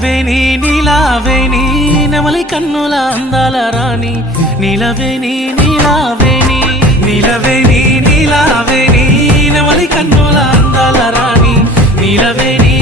నిలవేని నీలావేని నెమలి కన్నుల అందాల రాణి నిలవేని నీలావేని నిలవేని నీలావేని నెమలి కన్నుల అందాల రాణి నిలవేని